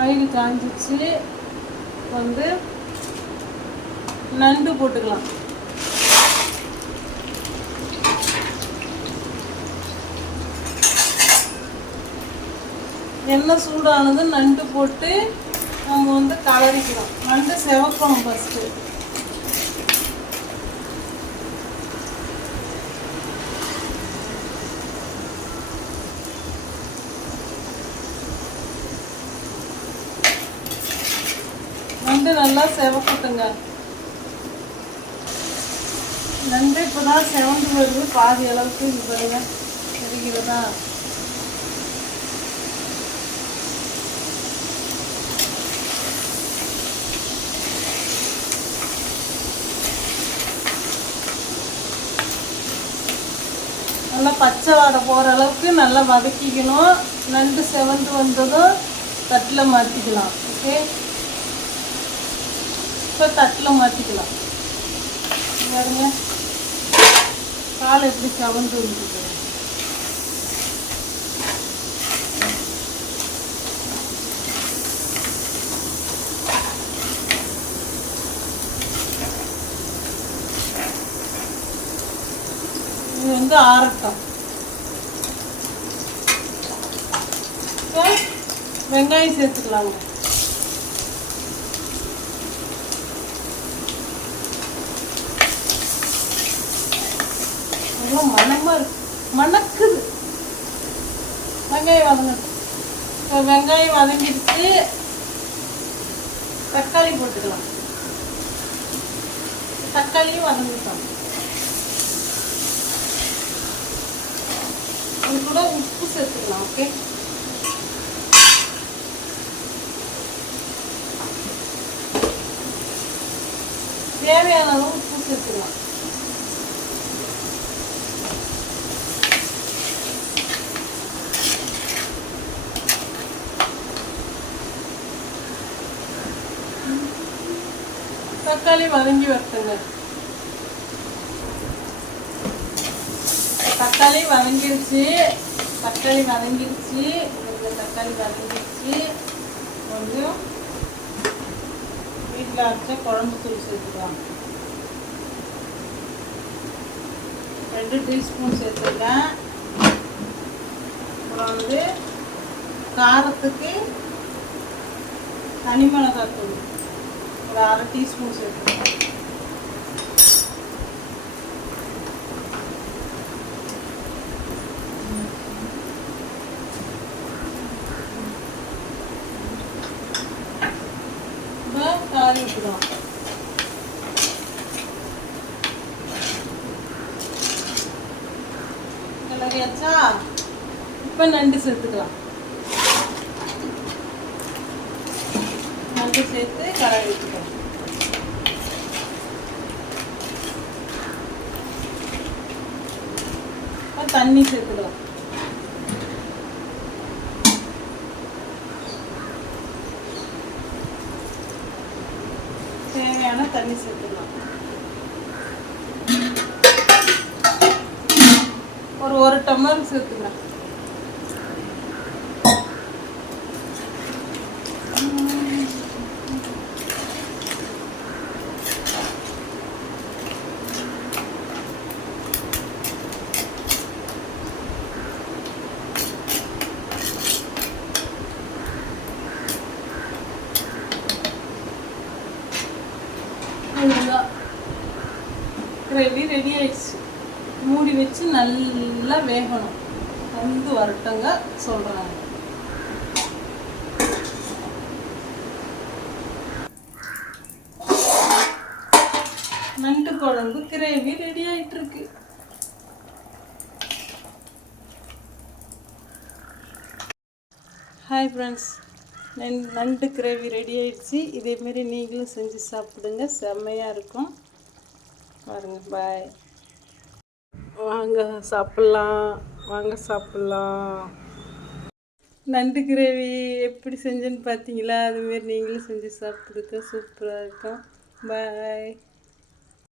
Oil காஞ்சிச்சு. வந்து நண்டு போட்டுக்கலாம். எண்ணெய் சூடானது நண்டு போட்டு நம்ம வந்து கலரிக்கலாம். நண்டு செவக்கணும் ஃபஸ்ட்டு. நண்டு நல்லா செவக்கட்டுங்க. நண்டு இப்போ தான் செவந்து வருது, பாதி அளவுக்கு. இது பாருங்க, தெரிகிறதா? நல்லா பச்சை வாடை போகிற அளவுக்கு நல்லா வதக்கிக்கணும். நண்டு செவந்து வந்ததும் தட்டில் மாற்றிக்கலாம். ஓகே, இப்போ தட்டில் மாற்றிக்கலாம். பாருங்க, கால் எப்படி செவந்து வந்துருக்கு. இது வந்து ஆரட்டம். வெங்காயம் சேர்த்துக்கலாங்க. மனமா இருக்கு, மணக்குது. வெங்காயம் வதங்கட்டும். இப்போ வெங்காயம் வதங்கிடுச்சு. தக்காளி போட்டுக்கலாம். தக்காளியும் வதங்கிட்டோம். அது கூட உப்பு சேர்த்துக்கலாம். ஓகே, தேவையான அளவு உப்பு சேர்த்துக்கலாம். தக்காளி வதங்கி வரட்டுங்க. தக்காளி வதங்கிடுச்சு. தக்காளி வதங்கிடுச்சு. கொஞ்சம் வீட்டில் அரைச்ச குழம்பு தூள் சேர்த்துக்கலாம். 2 டீஸ்பூன் சேர்த்துருக்கேன். அப்புறம் வந்து காரத்துக்கு தனி மிளகாய் தூள் ஒரு 1/2 டீஸ்பூன் சேர்த்துருக்கேன். காரி விட்டுக்கலாம். கிளறியாச்சா? இப்போ நண்டு சேர்த்துக்கலாம். நண்டு சேர்த்து கலரி விட்டுக்கலாம். தண்ணி சேர்த்துக்கலாம். தேவையான தண்ணி சேர்த்துக்கலாம். ஒரு 1 டம்ளர் சேர்த்துக்கலாம். கிரேவி ரெடி ஆயிடுச்சு. மூடி வச்சு நல்லா வேகணும். வந்து வரட்டுங்க, சொல்கிறாங்க. நண்டு குழம்பு கிரேவி ரெடி ஆயிட்டு இருக்கு. ஹாய் ஃப்ரெண்ட்ஸ், நண்டு கிரேவி ரெடி ஆயிடுச்சு. இதேமாரி நீங்களும் செஞ்சு சாப்பிடுங்க, செம்மையாக இருக்கும். பாருங்க, பாய். வாங்க சாப்பிட்லாம். நண்டு கிரேவி எப்படி செஞ்சேன்னு பார்த்தீங்களா? அதுமாரி நீங்களும் செஞ்சு சாப்பிடுங்க, சூப்பராக இருக்கும். பாய்.